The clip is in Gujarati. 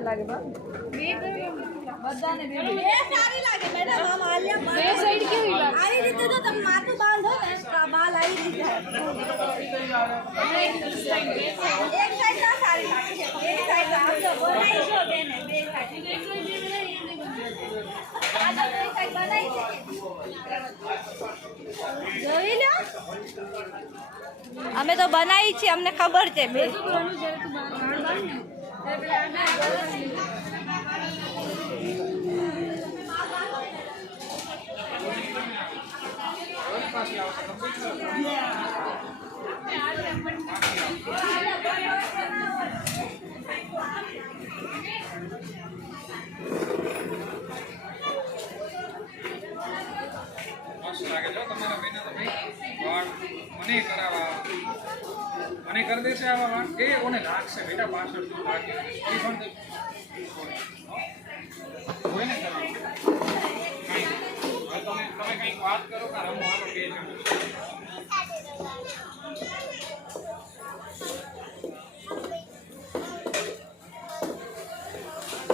સારી લાગે બધાને બે સારી લાગે મેડમ આમ આલિયા બે સાઈડ કેવી લાગે આવી રીતે તો તમે માથું બાંધો ને તો બાલ આવી રીતે એક સાઈડ ના સારી લાગે એક સાઈડ આમ તો બનાવી છો બેને બે સાઈડ આ તો બે સાઈડ બનાવી છે જોઈ લો અમે તો બનાવી છે અમને ખબર છે બે લાગે જો તમારા બેને તો ભાઈ વાળ મને કરાવવા મને કરી દેશે આવા વાળ કે કોને લાગશે બેટા પાછળ લાગે એ પણ